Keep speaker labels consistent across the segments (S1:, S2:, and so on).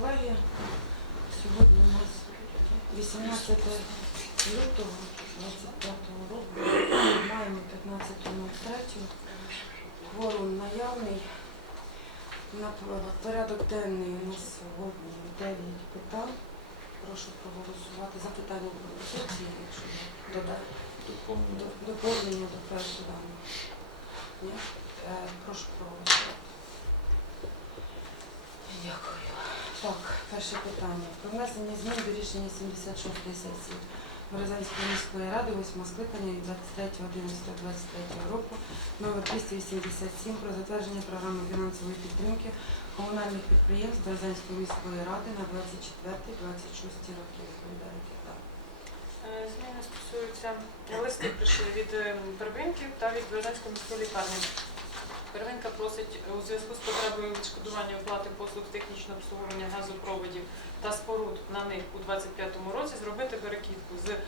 S1: колеги. Сьогодні у нас 18 лютого 25 року. Маємо 15.03. Кворум наявний. На порядок денний у нас сьогодні 9 питань. Прошу проголосувати. Запитання пропозиції, якщо додати. До- Доповнення до першого даного. Е, Прошу проголосувати. Дякую. Так, перше питання. Про внесення змін до рішення 76-ї сесії Березанської міської ради 8 скликання від 23.11.23 року номер 287 про затвердження програми фінансової підтримки комунальних підприємств Березанської міської ради на 24-26 роки. Відповідає Кита.
S2: Е, Зміни стосуються листи прийшли від е, первинків та від Березанської міської лікарні. Первинка просить у зв'язку з потребою відшкодування оплати послуг технічного обслуговування газопроводів та споруд на них у 2025 році зробити перекидку з е,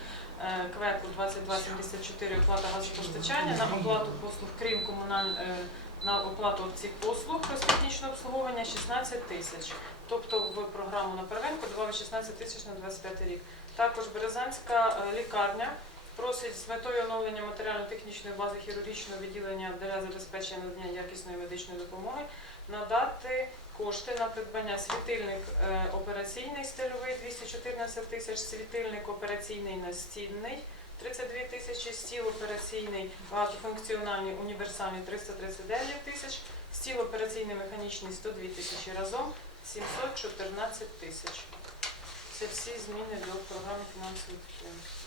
S2: КВЕКу 2274 оплата газопостачання на оплату послуг, крім комуналь е, на оплату цих послуг з технічного обслуговування 16 тисяч. Тобто в програму на первинку додали 16 тисяч на 25 рік. Також Березанська е, лікарня просить з метою оновлення матеріально-технічної бази хірургічного відділення для забезпечення надання якісної медичної допомоги надати кошти на придбання світильник е, операційний стильовий 214 тисяч, світильник операційний настінний 32 тисячі, стіл операційний багатофункціональний універсальний 339 тисяч, стіл операційний механічний 102 тисячі разом 714 тисяч. Це всі зміни до програми фінансової підтримки.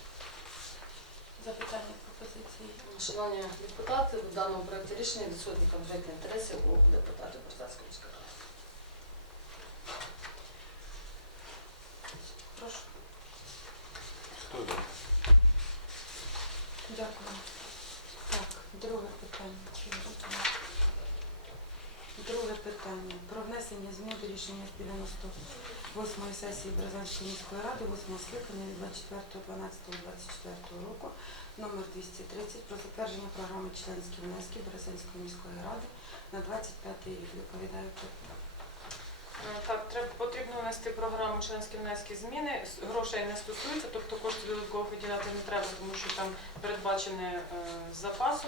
S1: Запитання пропозиції.
S3: Шановні депутати, в даному проєкті рішення відсутні конфлікт інтересів у депутатів Березанської міської ради.
S1: Прошу.
S4: Хто за?
S1: Дякую. Так, друге питання. Чи є питання? Друге питання. Про внесення змін до рішення 98-ї сесії Березанської міської ради 8 скликання від 24.12.24 року номер 230 про затвердження програми членських внески Березанської міської ради на 25 рік. Відповідає Петро.
S2: Е, Так, треба потрібно внести програму членські внески зміни. Грошей не стосується, тобто кошти додатково виділяти не треба, тому що там передбачене е, з запасу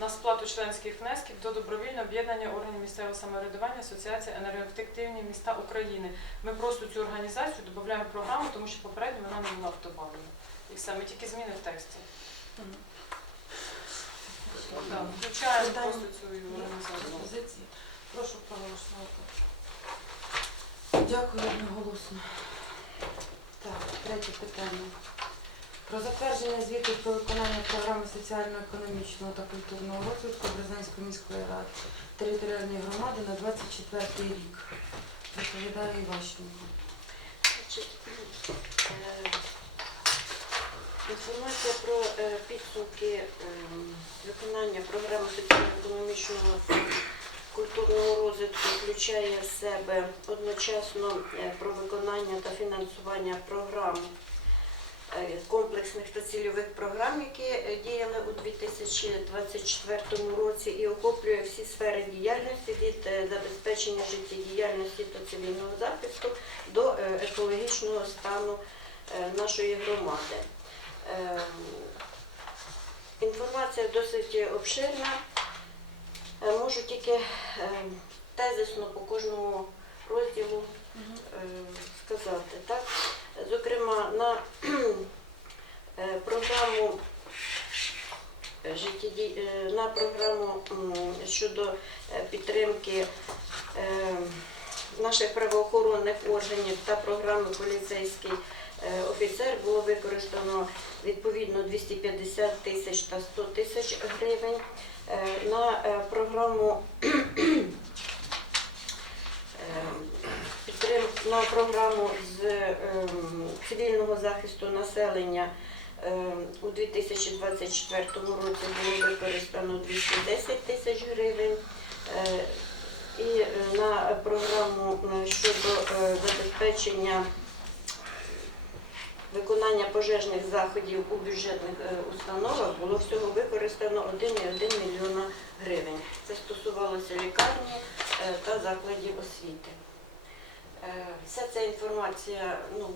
S2: на сплату членських внесків до добровільного об'єднання органів місцевого самоврядування Асоціація енергоефективні міста України. Ми просто цю організацію додаємо в програму, тому що попередньо вона не була добавлена. І все, ми тільки зміни в тексті. Так, Включаємо просто цю організацію.
S1: Прошу проголосувати. Дякую одноголосно. Так, третє питання. Про затвердження звіту про виконання програми соціально-економічного та культурного розвитку Березанської міської ради територіальної громади на 24 рік. Відповідає Іващенко.
S5: Інформація про е, підсумки е, виконання програми соціально-економічного культурного розвитку включає в себе одночасно е, про виконання та фінансування програм е, комплексних та цільових програм, які е, діяли у 2024 році, і охоплює всі сфери діяльності від забезпечення життєдіяльності та цивільного захисту до екологічного стану нашої громади. Е, Інформація досить обширна. Е, Можу тільки е, тезисно по кожному розділу е, сказати. Так? Зокрема, на програму на програму щодо підтримки наших правоохоронних органів та програми поліцейський офіцер було використано відповідно 250 тисяч та 100 тисяч гривень. Е, На е, програму е, на програму з цивільного захисту населення у 2024 році було використано 210 тисяч гривень. І на програму щодо забезпечення виконання пожежних заходів у бюджетних е, установах було всього використано 1,1 мільйона гривень. Це стосувалося лікарні е, та закладів освіти. Е, Вся ця інформація, ну,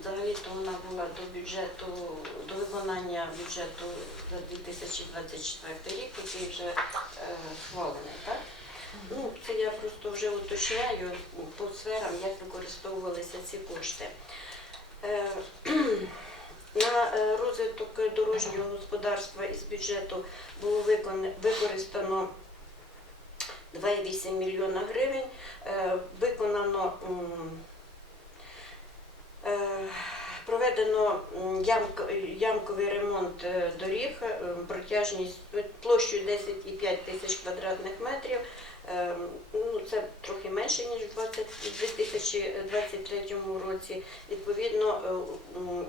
S5: взагалі-то вона була до бюджету, до виконання бюджету за 2024 рік, який вже схвалений, так? Ну, це я просто вже уточняю по сферам, як використовувалися ці кошти. Е, На е, розвиток дорожнього господарства із бюджету було використано 2,8 мільйона гривень. Е, Виконано проведено ямковий ремонт е, доріг, е, протяжність е, площею 10,5 тисяч квадратних метрів. Ну, це трохи менше, ніж в 20 в 2023 році. Відповідно,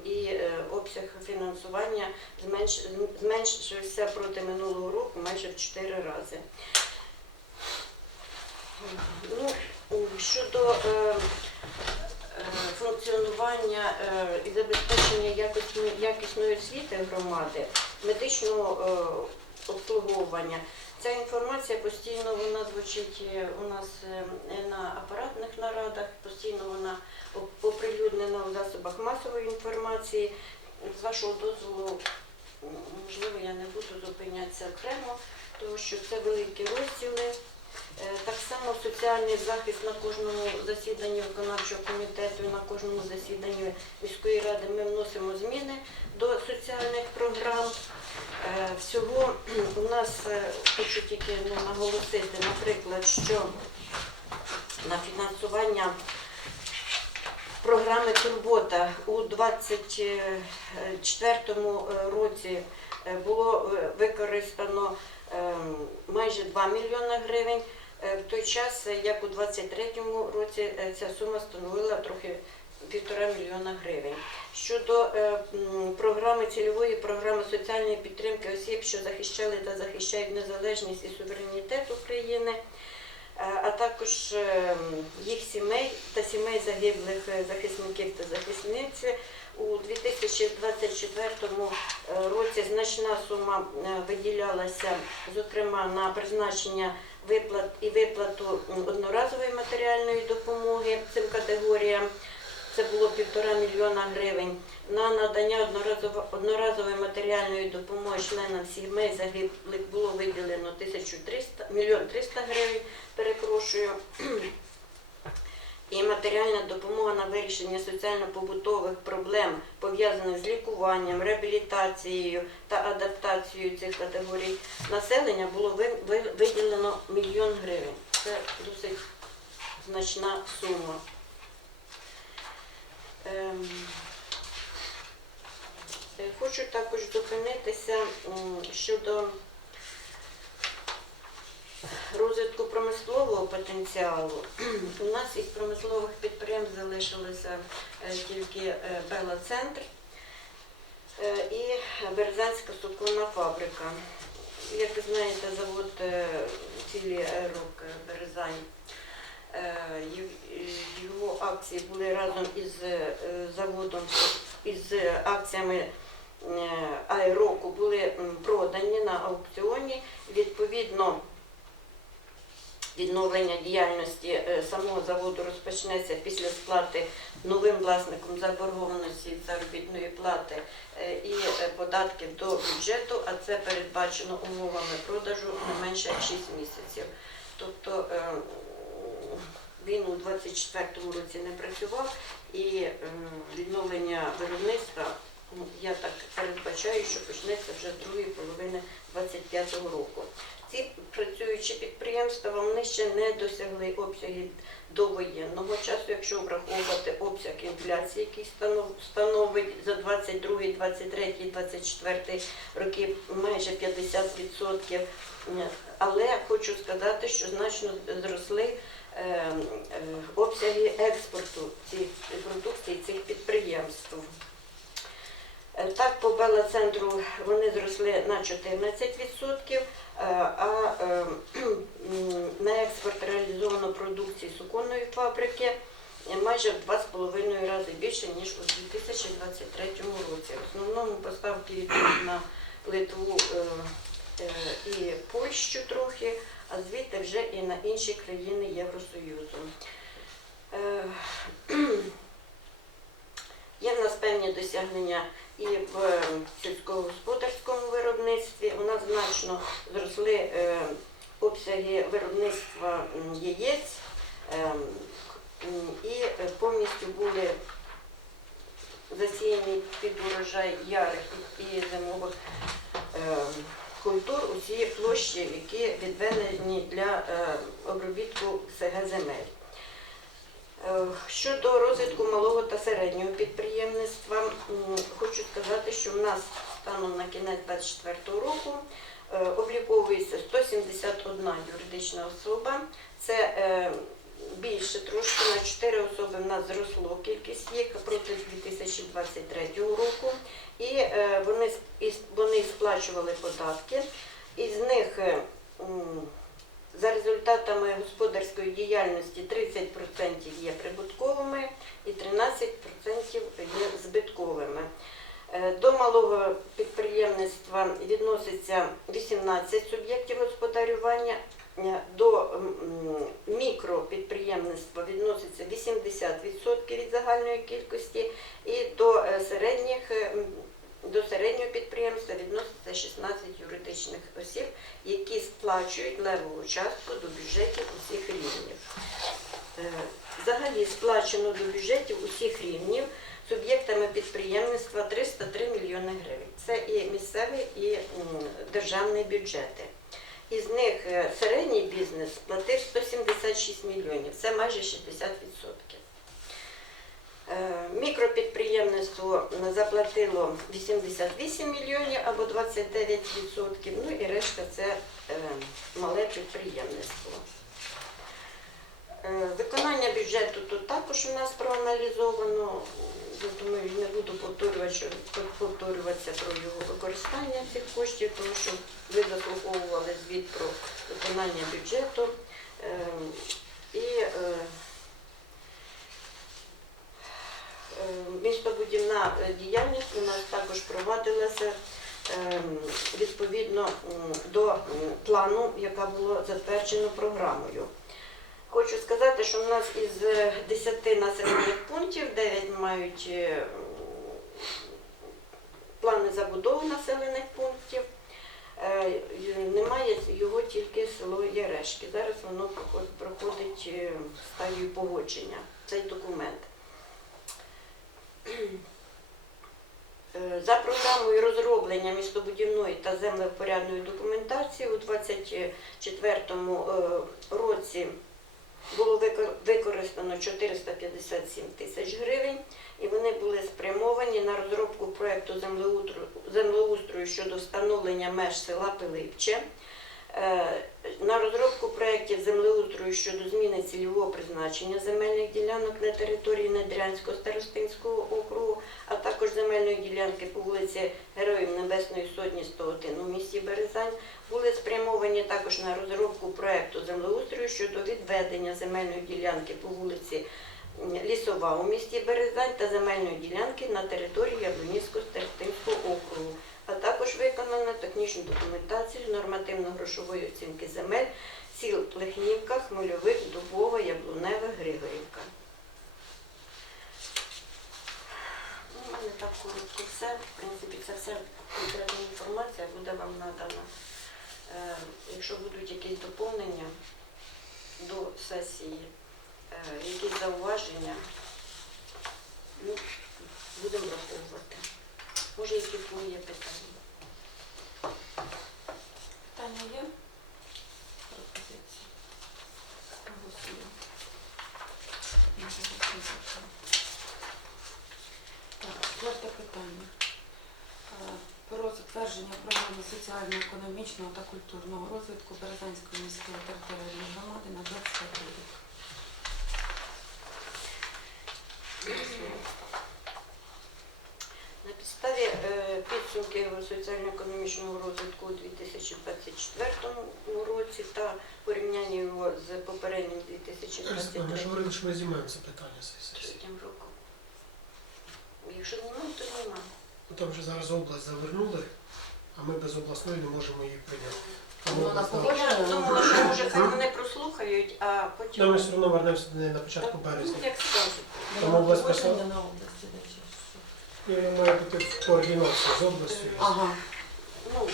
S5: і обсяг фінансування зменш- зменшився проти минулого року майже в 4 рази. Ну, щодо функціонування е, і забезпечення якісної, освіти громади, медичного е, обслуговування, ця інформація постійно вона звучить е, у нас е, на апаратних нарадах, постійно вона оп- оприлюднена в засобах масової інформації. З вашого дозволу, можливо, я не буду зупинятися окремо, тому що це великі розділи. Е, Так само соціальний захист на кожному засіданні виконавчого комітету на кожному засіданні міської ради ми вносимо зміни до соціальних програм. Е, Всього у нас е, хочу тільки ну, наголосити, наприклад, що на фінансування програми Турбота у 2024 році було використано майже 2 мільйони гривень. Е, В той час, е, як у 2023 році, е, ця сума становила трохи півтора мільйона гривень. Щодо програми цільової програми соціальної підтримки осіб, що захищали та захищають незалежність і суверенітет України, а також е, їх сімей та сімей загиблих е, захисників та захисниць. У 2024 е, році значна сума е, виділялася, зокрема, на призначення виплат і виплату одноразової матеріальної допомоги цим категоріям. Це було півтора мільйона гривень. На надання одноразової матеріальної допомоги членам сімей загиблих було виділено 1300, мільйон 300 гривень, перепрошую. І матеріальна допомога на вирішення соціально-побутових проблем, пов'язаних з лікуванням, реабілітацією та адаптацією цих категорій населення було ви- ви- виділено мільйон гривень. Це досить значна сума. Ем, е, Хочу також зупинитися щодо розвитку промислового потенціалу. У нас із промислових підприємств залишилися е, тільки е, Бела-центр е, і Березанська суконна фабрика. Як ви знаєте, завод цілі аерок е, Березань. Е, Його акції були разом із е, заводом, із акціями е, аероку були продані на аукціоні. Відповідно, відновлення діяльності самого заводу розпочнеться після сплати новим власником заборгованості заробітної плати і податків до бюджету, а це передбачено умовами продажу не менше 6 місяців. Тобто він у 24-му році не працював і е, відновлення виробництва, ну, я так передбачаю, що почнеться вже з другої половини 25-го року. Ці працюючі підприємства вони ще не досягли обсягів довоєнного часу, якщо враховувати обсяг інфляції, який становить за 22, 23, 24 роки майже 50%. Але хочу сказати, що значно зросли е, е, обсяги експорту цієї продукції цих підприємств. Е, Так, по Бела-центру вони зросли на 14%, е, а е, на експорт реалізовано продукції суконної фабрики е, майже в 2,5 рази більше, ніж у 2023 році. В основному поставки йдуть на Литву е, е, і Польщу трохи, а звідти вже і на інші країни Євросоюзу. Е, певні досягнення і в е, сільськогосподарському виробництві. У нас значно зросли е, обсяги виробництва яєць і повністю були засіяні під урожай ярих і зимових культур усі площі, які відведені для е, обробітку СГ земель. Е, Щодо розвитку малого та середнього підприємництва, хочу сказати, що в нас станом на кінець 2024 року е, обліковується 171 юридична особа. Це більше трошки на 4 особи в нас зросло кількість їх проти 2023 року. І е, вони, вони сплачували податки. Із них е, за результатами господарської діяльності 30% є прибутковими і 13% є збитковими. Е, До малого підприємництва відноситься 18 суб'єктів господарювання, до м, мікропідприємництва відноситься 80% від загальної кількості, і до е, середніх е, до середнього підприємства відноситься 16 юридичних осіб, які сплачують левову частку до бюджетів усіх рівнів. Е, Взагалі сплачено до бюджетів усіх рівнів суб'єктами підприємництва 303 мільйони гривень. Це і місцеві, і державні бюджети. Із них е, середній бізнес сплатив 176 мільйонів, це майже 60%. Е, Мікропідприємництво заплатило 88 мільйонів або 29%, ну і решта це е, мале підприємництво. Виконання бюджету тут також у нас проаналізовано. Думаю, не буду повторюватися про його використання цих коштів, тому що ви заслуховували звіт про виконання бюджету. Е, І е, Е, Містобудівна діяльність у нас також провадилася відповідно до плану, яка було затверджено програмою. Хочу сказати, що в нас із е, 10 населених пунктів 9 мають е, плани забудови населених пунктів. Е, Немає його тільки село Ярешки. Зараз воно проходить е, стадію погодження, цей документ. Е, За програмою розроблення містобудівної та землевпорядної документації у 2024 році було викор- використано 457 тисяч гривень, і вони були спрямовані на розробку проєкту землеустрою щодо встановлення меж села Пилипче, на розробку проєктів землеустрою щодо зміни цільового призначення земельних ділянок на території Недрянського старостинського округу, а також земельної ділянки по вулиці Героїв Небесної Сотні 101 у місті Березань, були спрямовані також на розробку проєкту землеустрою щодо відведення земельної ділянки по вулиці Лісова у місті Березань та земельної ділянки на території Яблунівського старостинського округу, а технічну документацію нормативно-грошової оцінки земель сіл Лихнівка, Хмельовик, Дубова, Яблуневе, Григорівка. Ну, У мене так коротко все. В принципі, це все конкретна інформація буде вам надана. Е, Якщо будуть якісь доповнення до сесії, е, якісь зауваження, ну, будемо враховувати. Може, були є питання.
S1: Питання є? Пропозиції? Голосуємо. Так, четверте питання. Е, Про затвердження програми соціально-економічного та культурного розвитку Березанської міської територіальної громади на 25 рік.
S5: Підставі е, підсумків соціально-економічного розвитку у 2024 році та порівняння його з попереднім
S6: Ми ж говорили, що ми знімаємо це питання з сесії.
S5: роком. Якщо немає, то немає.
S6: Ну, Там вже зараз область завернули, а ми без обласної не можемо її прийняти. Тому
S3: Ну,
S5: Я думала, що може хай вони прослухають, а потім.
S6: Та ми все одно вернемося до неї на початку
S5: Ну,
S6: березня.
S5: як скажуть.
S6: Тому область
S1: на області?
S6: І має бути координація з областю.
S1: Ага.
S5: Ну,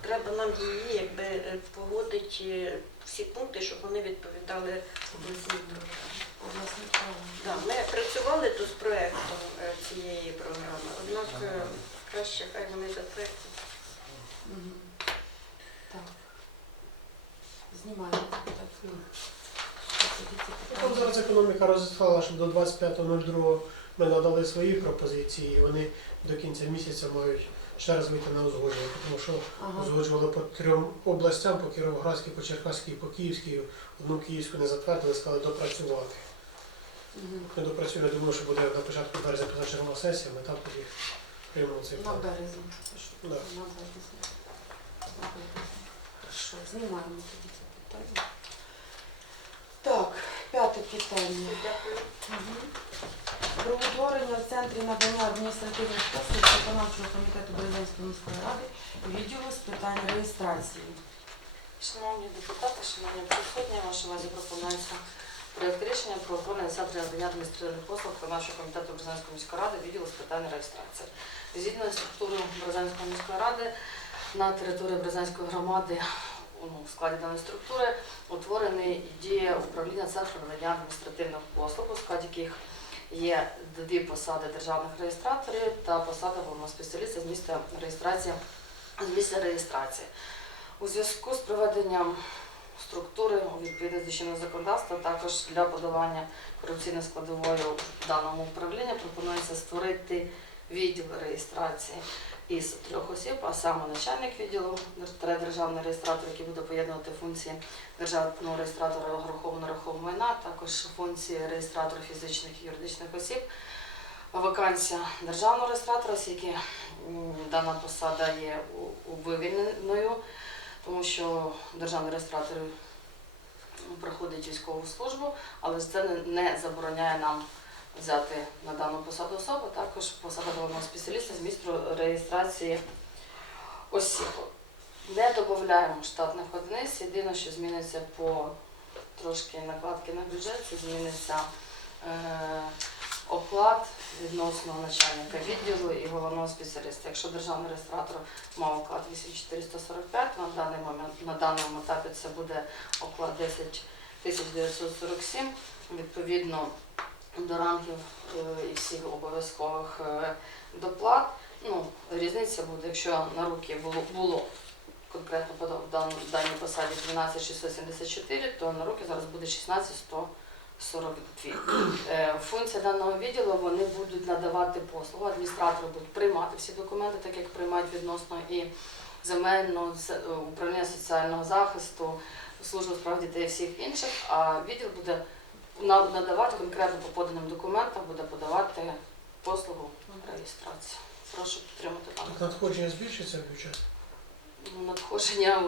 S5: треба нам її якби е, погодити всі пункти, щоб вони відповідали обласній програмі.
S1: Правильно.
S5: Да, ми працювали тут з проєктом е, цієї програми, однак е, краще хай вони затвердять.
S1: Мгм. Так. Знімаємо. Так.
S6: Там зараз економіка розвитала, щоб до 25.02 ми надали свої пропозиції, і вони до кінця місяця мають ще раз вийти на узгодження, тому що
S1: Ага.
S6: узгоджували по трьом областям, по Кіровоградській, по Черкаській, по Київській. Одну Київську не затвердили, сказали допрацювати.
S1: Мгм.
S6: Ми допрацюємо, я думаю, що буде на початку березня позачергова сесія, ми там тоді приймемо цей
S1: На
S6: план.
S1: березні.
S6: Да.
S1: На березні. На березні. Хорошо, знімаємо тоді це питання. Так, п'яте питання.
S5: Дякую.
S1: Мгм. Про утворення в центрі надання адміністративних послуг виконавчого комітету Березенської міської ради відділу з питань реєстрації.
S3: Шановні депутати, шановні присутні, вашій увазі пропонується проєкт рішення про утворення центру надання адміністративних послуг виконавчого комітету Березанської міської ради відділу з питань реєстрації. Згідно з структурою Березанської міської ради на території Березанської громади ну, в складі даної структури утворений і діє управління центру надання адміністративних послуг, у складі яких є дві посади державних реєстраторів та посада головного спеціаліста з місця реєстрації з місця реєстрації. У зв'язку з проведенням структури у відповідності до чинного законодавства, також для подолання корупційної складової в даному управлінні пропонується створити відділ реєстрації із трьох осіб, а саме начальник відділу державний реєстратор, який буде поєднувати функції державного реєстратора рахового нерахового майна, також функції реєстратора фізичних і юридичних осіб. Вакансія державного реєстратора, оскільки дана посада є вивільненою, тому що державний реєстратор проходить військову службу, але це не забороняє нам взяти на дану посаду особу, також посада головного спеціаліста з місця реєстрації осіб. Не додаємо штатних одиниць. Єдине, що зміниться по трошки накладки на бюджет, це зміниться е, оклад відносно начальника відділу і головного спеціаліста. Якщо державний реєстратор мав оклад 8445, то на даний момент на даному етапі це буде оклад 10 947. Відповідно до рангів е, і всіх обов'язкових е, доплат. Ну, різниця буде, якщо на руки було, було конкретно по даній посаді 12 674, то на руки зараз буде 16 142. Е, Функція даного відділу вони будуть надавати послугу. Адміністратори будуть приймати всі документи, так як приймають відносно і земельного управління соціального захисту, службу справ дітей і всіх інших. А відділ буде надавати конкретно по поданим документам, буде подавати послугу реєстрації. Прошу підтримати
S6: Так надходження збільшиться в бюджет?
S3: Ну, Надходження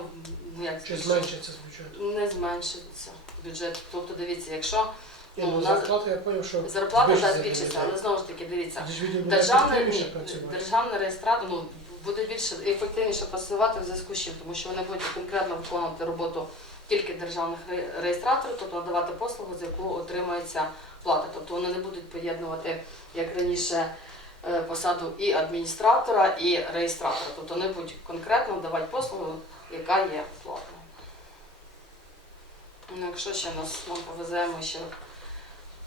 S3: ну, як
S6: Чи зменшиться з бюджету?
S3: не зменшиться бюджет. Тобто дивіться, якщо Ну,
S6: ну,
S3: у нас
S6: зарплата, я зрозумів, що
S3: зарплата та
S6: збільшиться
S3: але знову ж таки дивіться. Ні,
S6: працювати.
S3: державний реєстратор ну, буде більше ефективніше працювати в зв'язку з чим, тому що вони будуть конкретно виконувати роботу тільки державних реєстраторів, тобто надавати послугу, за яку отримується плата. Тобто вони не будуть поєднувати, як раніше, е, посаду і адміністратора, і реєстратора. Тобто вони будуть конкретно давати послугу, яка є платною. Ну, якщо ще нас нам повезе, ще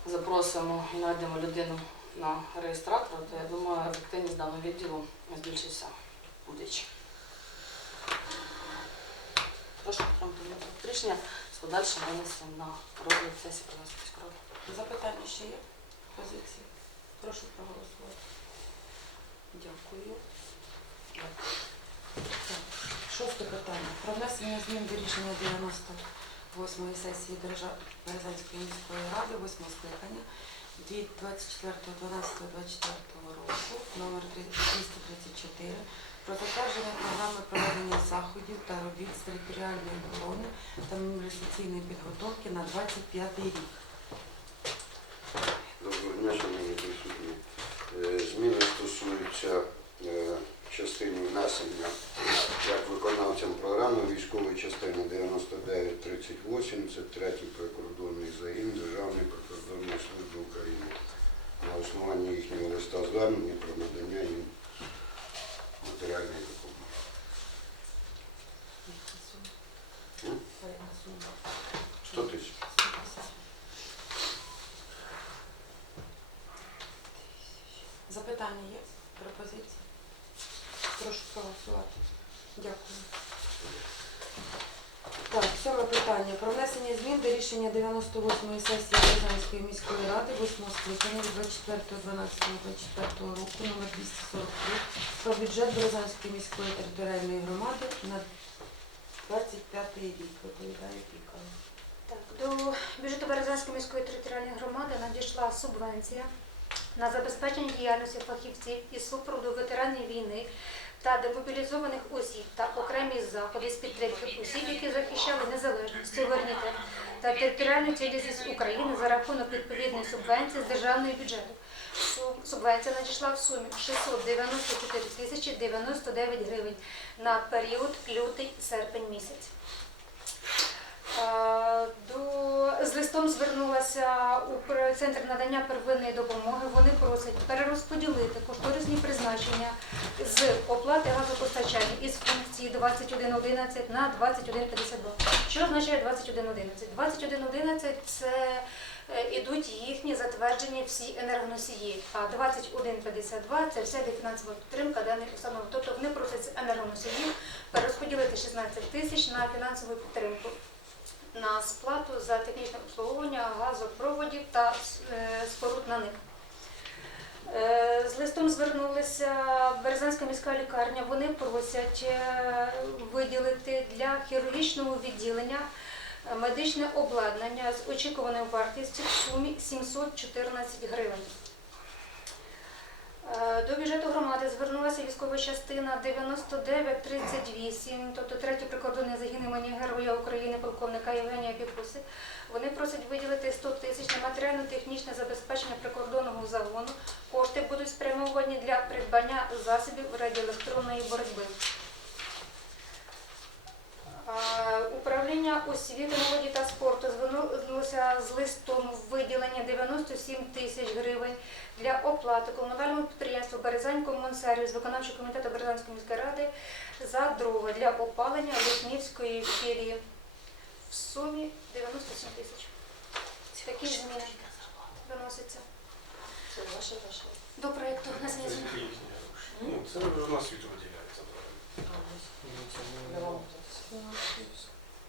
S3: запросимо і знайдемо людину на реєстратора, то я думаю, ефективність даного відділу збільшиться удвічі. Прошу підтримати рішення з подальшим винесенням на розгляд сесії Президентської ради.
S1: Запитання ще є? Позиції? Прошу проголосувати. Дякую. Так. Шосте питання. Про внесення змін до рішення 98-ї сесії Березанської міської ради, 8 скликання від 24.12.24 року, номер 234, про затвердження програми проведення заходів та робіт з територіальної оборони та мобілізаційної підготовки на 25 рік.
S4: Доброго дня, шановні присутні. Е, Зміни стосуються е, частини внесення як виконавцям програми військової частини 9938, це третій прикордонний загін Державної прикордонної служби України. На основанні їхнього листа звернення про надання їм матеріальної допомоги. М? 100 тисяч.
S1: Запитання є? Пропозиції? Прошу проголосувати. Дякую. Так, сьоме питання. Про внесення змін до рішення 98-ї сесії Березанської міської ради 8 скликання від 24.12.24 року номер 243 про бюджет Березанської міської територіальної громади на 25 рік. Доповідає Пікала.
S7: Так, до бюджету Березанської міської територіальної громади надійшла субвенція на забезпечення діяльності фахівців із супроводу ветеранів війни та демобілізованих осіб та окремі заходи з підтримки осіб, які захищали незалежність, суверенітет та територіальну цілісність України за рахунок відповідної субвенції з державного бюджету. Су- Субвенція надійшла в сумі 694 тисячі 99 гривень на період лютий-серпень місяць. Е, До, з листом звернулася у центр надання первинної допомоги. Вони просять перерозподілити кошторисні призначення з оплати газопостачання із функції 2111 на 2152. Що означає 2111? 2111 – це ідуть їхні затверджені всі енергоносії, а 2152 – це вся фінансова підтримка даних установ. Тобто вони просять енергоносіїв перерозподілити 16 тисяч на фінансову підтримку на сплату за технічне обслуговування газопроводів та е, споруд на них. Е, З листом звернулася Березанська міська лікарня. Вони просять е, виділити для хірургічного відділення е, медичне обладнання з очікуваною вартістю в сумі 714 гривень. Е, До бюджету громади звернулася військова частина 9938, тобто третій прикордонний загін імені Героя України полковника Євгенія Пікуси. Вони просять виділити 100 тисяч на матеріально-технічне забезпечення прикордонного загону. Кошти будуть спрямовані для придбання засобів радіоелектронної боротьби. А, Управління освіти, молоді та спорту звернулося з листом виділення 97 тисяч гривень для оплати комунальному підприємству Березань Комунсервіс виконавчого комітету Березанської міської ради за дрова для опалення Лишнівської філії в сумі 97 тисяч. Такі зміни виносяться
S3: Це ваше ваше.
S7: до проєкту внесення змін.
S8: Ну, це вже на світу виділяється.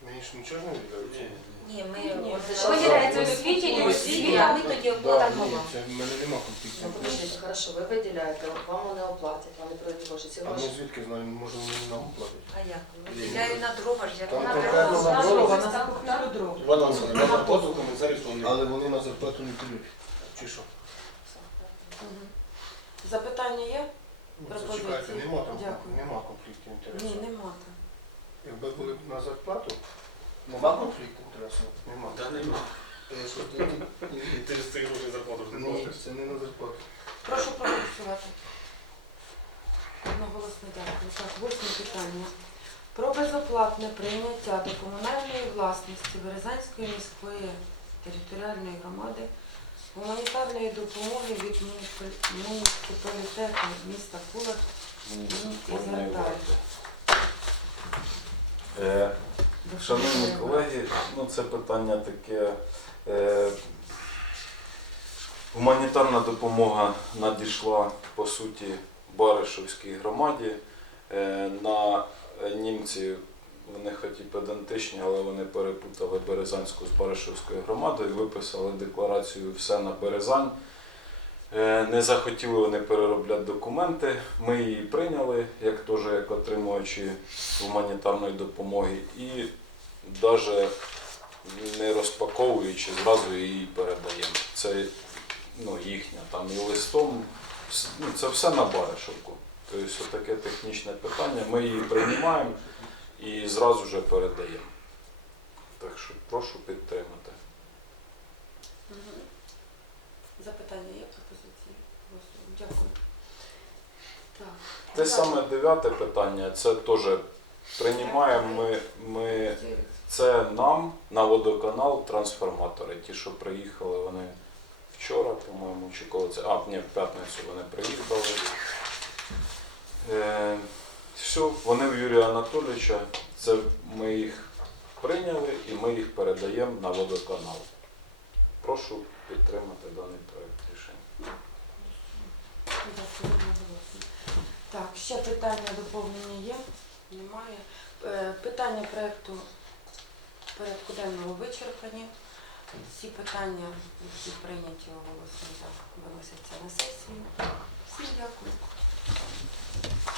S3: Я
S8: Мені ж нічого не виділяють?
S9: Ні, ми
S1: Ні,
S7: Виділяється освіті і освіті, а ми тоді оплатимо вам.
S8: Це в мене нема конфлікту.
S3: Ну, подождіть, хорошо, ви виділяєте, вам вони оплатять, вони прийдуть гроші. Ці
S8: А ми
S3: гроші
S8: звідки знаємо, може вони нам платять?
S9: А як? Виділяю на дрова ж як
S8: Там
S9: на
S8: конкретно
S9: дрова.
S8: на
S1: Дрова.
S8: Вона знає, на зарплату комісарів. Але вони на зарплату не підуть. Чи що?
S1: Запитання є?
S8: Ну,
S1: Пропозиції.
S8: Зачекайте, нема там,
S1: Дякую.
S8: нема конфлікту
S1: Ні, нема там.
S8: Якби були б на зарплату, нема конфлікту інтересів? Нема.
S10: Та нема.
S8: Що, ти- ні,
S10: І ти з цих грошей зарплату ж не
S8: Ні,
S10: платиш.
S8: це не на зарплату.
S1: Прошу проголосувати. Одноголосно дякую. Так, восьме питання. Про безоплатне прийняття до комунальної власності Березанської міської територіальної громади гуманітарної допомоги від муніципаль- муніципалітету міста Кулик і Згарталь.
S11: Е, Шановні колеги, ну це питання таке. Е, гуманітарна допомога надійшла по суті Баришівській громаді. Е, на німці вони хоч і педантичні, але вони перепутали Березанську з Баришівською громадою, виписали декларацію все на Березань. Е, Не захотіли вони переробляти документи. Ми її прийняли як теж як отримуючи гуманітарної допомоги і навіть не розпаковуючи, зразу її передаємо. Це ну, їхня там і листом. Ну, це все на баришівку. Тобто таке технічне питання. Ми її приймаємо і зразу вже передаємо. Так що прошу підтримати.
S1: Запитання є. Дякую. Так.
S11: Те саме дев'яте питання, це теж приймаємо ми, ми Це нам на водоканал трансформатори. Ті, що приїхали, вони вчора, по-моєму, чи коли це. А, ні, в п'ятницю вони приїхали. Е, все, вони в Юрія Анатолійовича. Це ми їх прийняли і ми їх передаємо на водоканал. Прошу підтримати даний
S1: одноголосно. Так, ще питання доповнення є? Немає. Е, Питання проєкту порядку денного вичерпані. Всі питання, які прийняті оголосені, виносяться на сесію. Всім дякую.